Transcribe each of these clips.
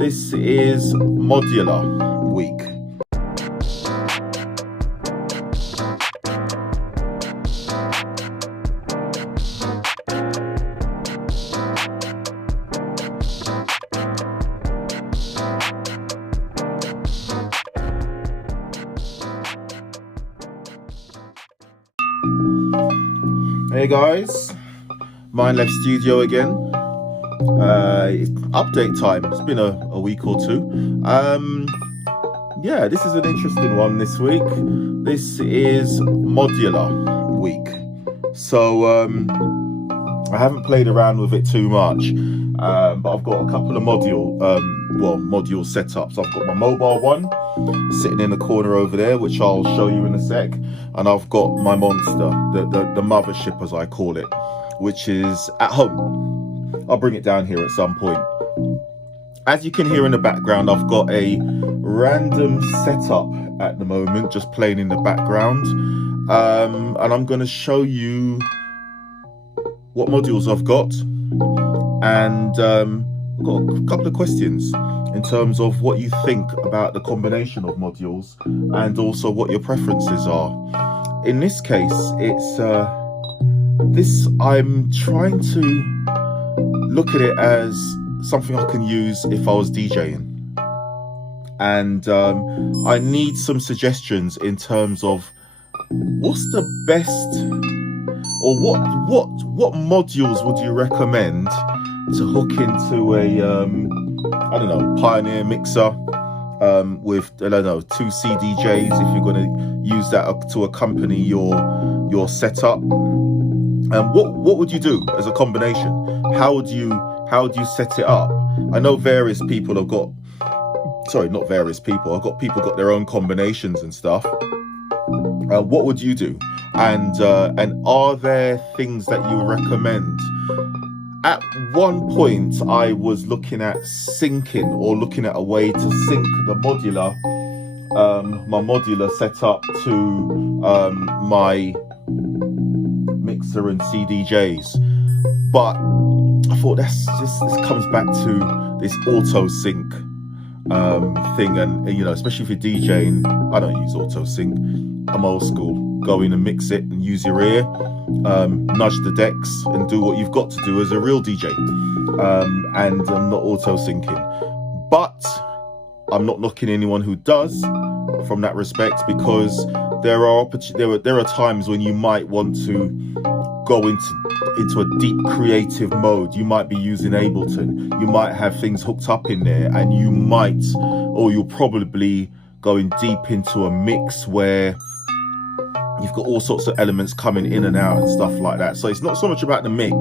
This is modular week. Hey guys, Mind Left Studio again. Update time. It's been a week or two. Yeah, this is an interesting one this week. This is modular week. So I haven't played around with it too much, but I've got a couple of module setups. I've got my mobile one sitting in the corner over there, which I'll show you in a sec, and I've got my monster, the mothership as I call it, which is at home. I'll bring it down here at some point. As you can hear in the background, I've got a random setup at the moment just playing in the background, and I'm going to show you what modules I've got, and I've got a couple of questions in terms of what you think about the combination of modules and also what your preferences are. In this case, it's I'm trying to look at it as something I can use if I was DJing, and I need some suggestions in terms of what's the best, or what modules would you recommend to hook into a I don't know, Pioneer mixer with, I don't know, 2 CDJs if you're going to use that to accompany your setup. What would you do as a combination? How would you set it up? I know various people have got, sorry, not various people. I've got people got their own combinations and stuff. What would you do? And are there things that you recommend? At one point, I was looking at syncing, or looking at a way to sync the modular, my modular setup to my mixer and CDJs. But I thought this comes back to this auto sync thing, and you know, especially if you're DJing, I don't use auto sync. I'm old school. Go in and mix it and use your ear, nudge the decks and do what you've got to do as a real DJ. And I'm not auto syncing, but I'm not knocking anyone who does from that respect, because there are times when you might want to go into a deep creative mode. You might be using Ableton, you might have things hooked up in there, and you'll probably going deep into a mix where you've got all sorts of elements coming in and out and stuff like that. So it's not so much about the mix,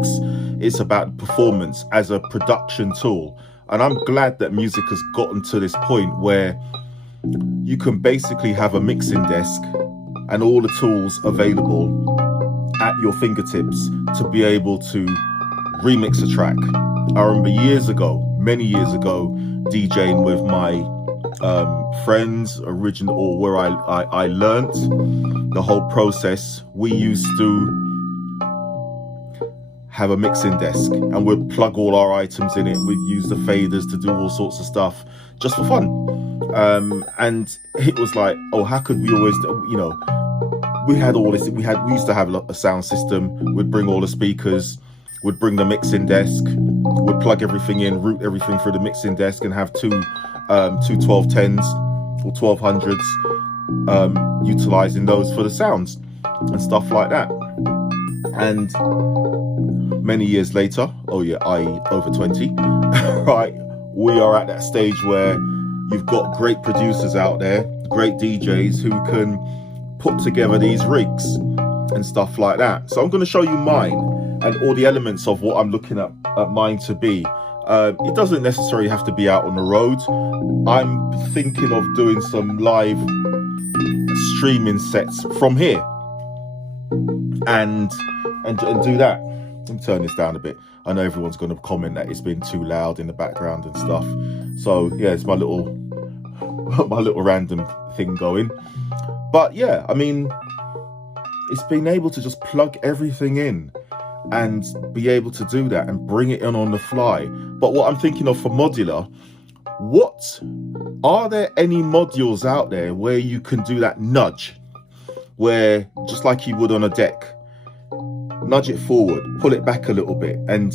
it's about performance as a production tool. And I'm glad that music has gotten to this point where you can basically have a mixing desk and all the tools available at your fingertips to be able to remix a track. I remember many years ago, DJing with my friends, or where I learnt the whole process. We used to have a mixing desk and we'd plug all our items in it. We'd use the faders to do all sorts of stuff just for fun. And it was like, oh, how could we always, you know, we had all this, we used to have a sound system. We'd bring all the speakers, we'd bring the mixing desk, we'd plug everything in, route everything through the mixing desk, and have two 1210s or 1200s, utilizing those for the sounds and stuff like that. And many years later, over 20, right, we are at that stage where you've got great producers out there, great DJs who can put together these rigs and stuff like that. So I'm going to show you mine and all the elements of what I'm looking at mine to be. It doesn't necessarily have to be out on the road. I'm thinking of doing some live streaming sets from here and do that. Let me turn this down a bit. I know everyone's going to comment that it's been too loud in the background and stuff. So yeah, it's my little random thing going. But yeah, I mean, it's being able to just plug everything in and be able to do that and bring it in on the fly. But what I'm thinking of for modular, What are there any modules out there where you can do that nudge, where just like you would on a deck, nudge it forward, pull it back a little bit, and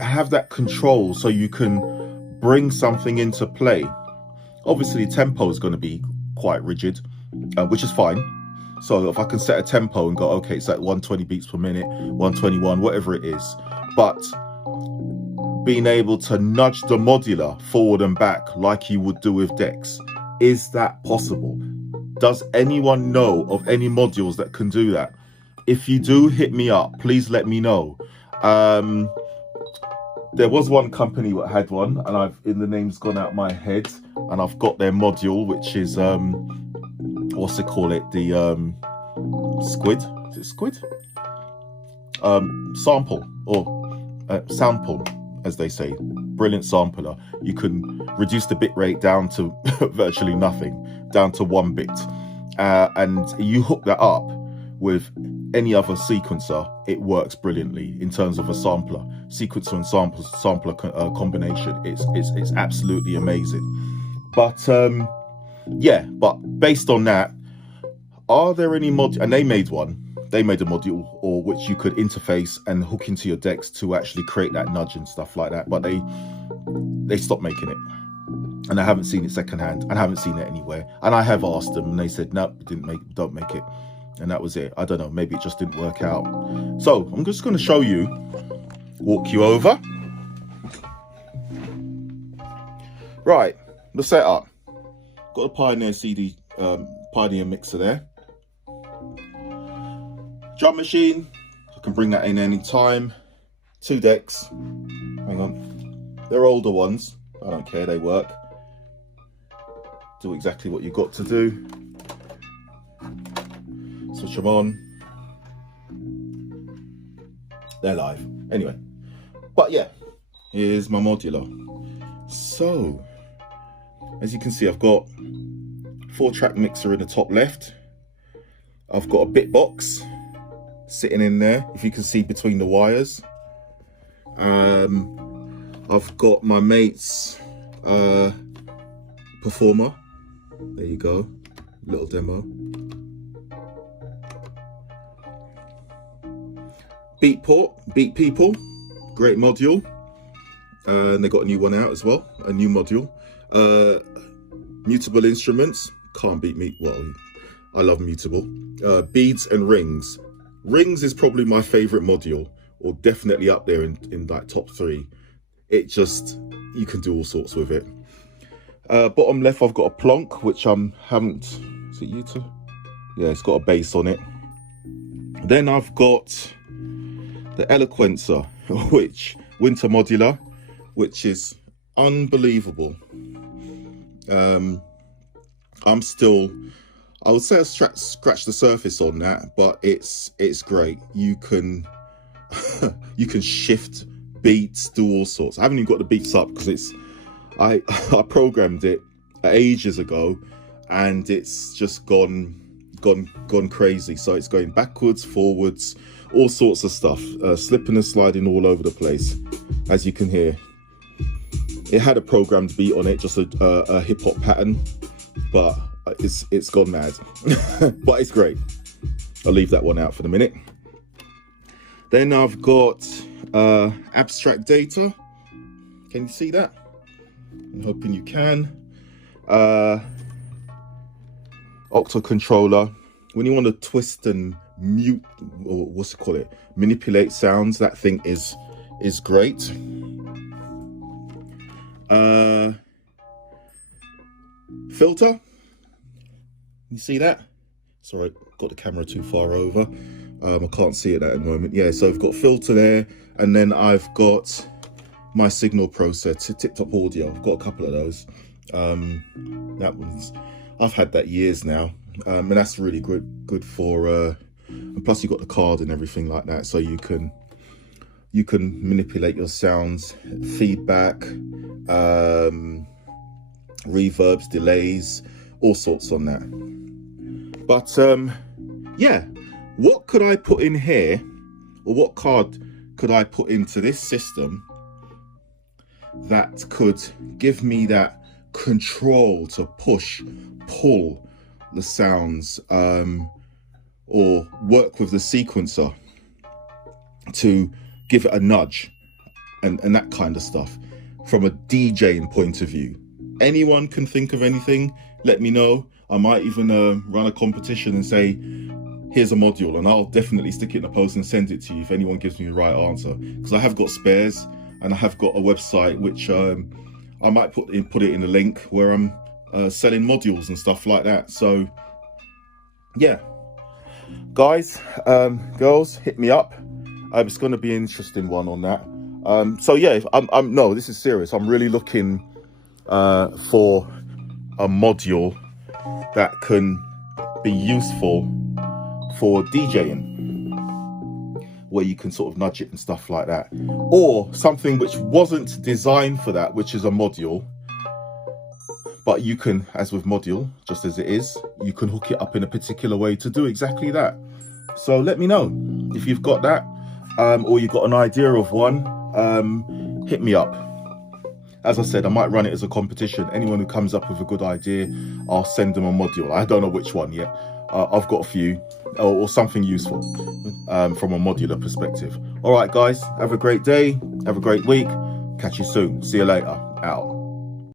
have that control so you can bring something into play? Obviously tempo is going to be quite rigid, which is fine. So if I can set a tempo and go, okay, it's at 120 beats per minute, 121, whatever it is, but being able to nudge the modular forward and back like you would do with decks, is that possible? Does anyone know of any modules that can do that? If you do, hit me up, please let me know. There was one company that had one, and the name's gone out my head, and I've got their module, which is what's it call it, the squid, is it squid, sample, or sample, as they say. Brilliant sampler. You can reduce the bit rate down to virtually nothing, down to 1 bit, and you hook that up with any other sequencer, it works brilliantly in terms of a sampler, sequencer and sampler combination. It's absolutely amazing. But yeah, but based on that, are there any modules? And they made a module or which you could interface and hook into your decks to actually create that nudge and stuff like that, but they stopped making it, and I haven't seen it secondhand, and I haven't seen it anywhere. And I have asked them, and they said no, don't make it, and that was it. I don't know, maybe it just didn't work out. So I'm just going to show you, walk you over. Right, the setup. Got a Pioneer CD, Pioneer mixer there. Drum machine, I can bring that in any time. 2 decks, hang on, they're older ones, I don't care, they work. Do exactly what you've got to do. Switch them on. They're live. Anyway, but yeah, here's my modular. So, as you can see, I've got 4-track mixer in the top left. I've got a bit box sitting in there, if you can see between the wires. I've got my mate's Performer. There you go, little demo. Beatport, Beat People, great module. And they got a new one out as well, a new module. Mutable instruments, can't beat me. Well, I love mutable. Beads and rings. Rings is probably my favorite module, or definitely up there in like top 3. It just, you can do all sorts with it. Bottom left, I've got a Plonk, which is it U2? Yeah, it's got a bass on it. Then I've got the Eloquencer, which Winter Modular, which is unbelievable. I'm still, I would say I scratch the surface on that, but it's great. You can you can shift beats, do all sorts. I haven't even got the beats up because I programmed it ages ago, and it's just gone crazy. So it's going backwards, forwards, all sorts of stuff, slipping and sliding all over the place, as you can hear. It had a programmed beat on it, just a hip hop pattern, but it's gone mad. But it's great. I'll leave that one out for the minute. Then I've got Abstract Data. Can you see that? I'm hoping you can. Octo controller. When you want to twist and mute, or what's it call it, manipulate sounds, that thing is great. Filter. You see that? Sorry, got the camera too far over. I can't see it at the moment. Yeah, so I've got filter there, and then I've got my signal processor, Tip Top Audio. I've got a couple of those. That one's, I've had that years now, and that's really good for. And plus, you've got the card and everything like that, so you can manipulate your sounds, feedback, reverbs, delays, all sorts on that. But yeah, what could I put in here, or what card could I put into this system that could give me that control to push, pull the sounds, or work with the sequencer to give it a nudge and that kind of stuff from a DJing point of view. Anyone can think of anything, let me know. I might even run a competition and say, here's a module, and I'll definitely stick it in a post and send it to you if anyone gives me the right answer, because I have got spares and I have got a website which I might put it in a link where I'm selling modules and stuff like that. So yeah, guys, girls, hit me up. It's going to be an interesting one on that. So yeah, no, this is serious. I'm really looking for a module that can be useful for DJing, where you can sort of nudge it and stuff like that, or something which wasn't designed for that, which is a module, but you can, as with module, just as it is, you can hook it up in a particular way to do exactly that. So let me know if you've got that, or you've got an idea of one. Hit me up. As I said, I might run it as a competition. Anyone who comes up with a good idea, I'll send them a module. I don't know which one yet. I've got a few, or something useful from a modular perspective. All right, guys, have a great day. Have a great week. Catch you soon. See you later. Out.